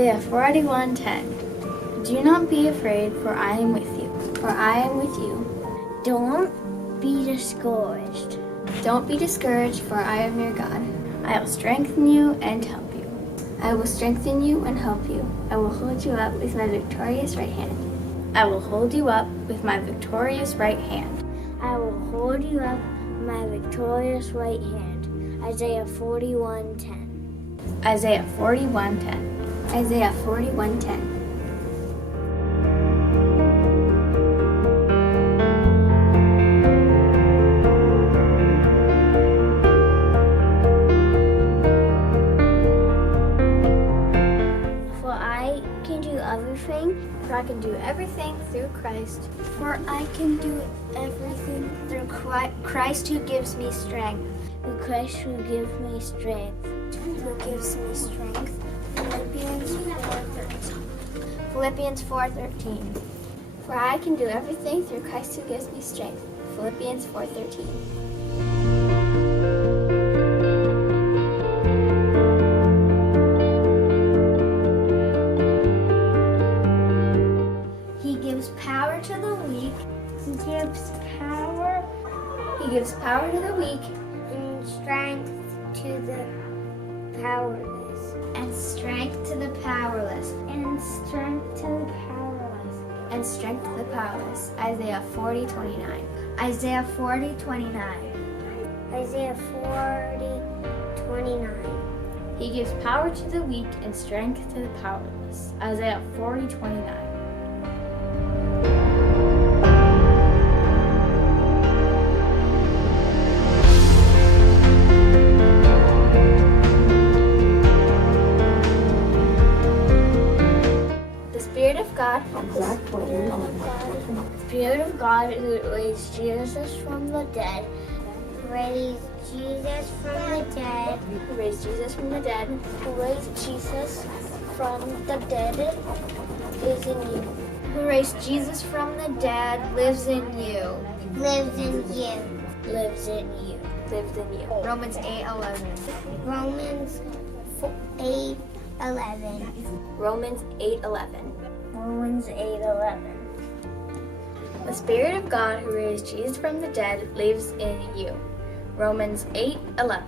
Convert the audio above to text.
Isaiah 41:10. Do not be afraid, for I am with you. For I am with you. Don't be discouraged. Don't be discouraged, for I am your God. I will strengthen you and help you. I will strengthen you and help you. I will hold you up with my victorious right hand. I will hold you up with my victorious right hand. I will hold you up with my victorious right hand. Isaiah 41:10. Isaiah 41:10. Isaiah 41:10. For I can do everything through Christ. For I can do everything through Christ who gives me strength. Through Christ who gives me strength. Who gives me strength. Philippians 4:13. For I can do everything through Christ who gives me strength. Philippians 4:13. Power to the weak. He gives power. He gives power to the weak And strength to the powerless. and strength to the powerless. And strength to the powerless. And strength to the powerless. Isaiah 40:29. Isaiah 40:29. Isaiah 40:29. He gives power to the weak and strength to the powerless. Isaiah 40:29. The Spirit of God who raised Jesus from the dead. Raised Jesus from the dead. Who raised Jesus from the dead. Who raised Jesus from the dead is in you. Who raised Jesus from the dead lives in you. Lives in you. Lives in you. Lives in you. Romans 8:11. Romans 8:11. Romans 8:11. Romans 8:11. The Spirit of God who raised Jesus from the dead lives in you. Romans 8:11.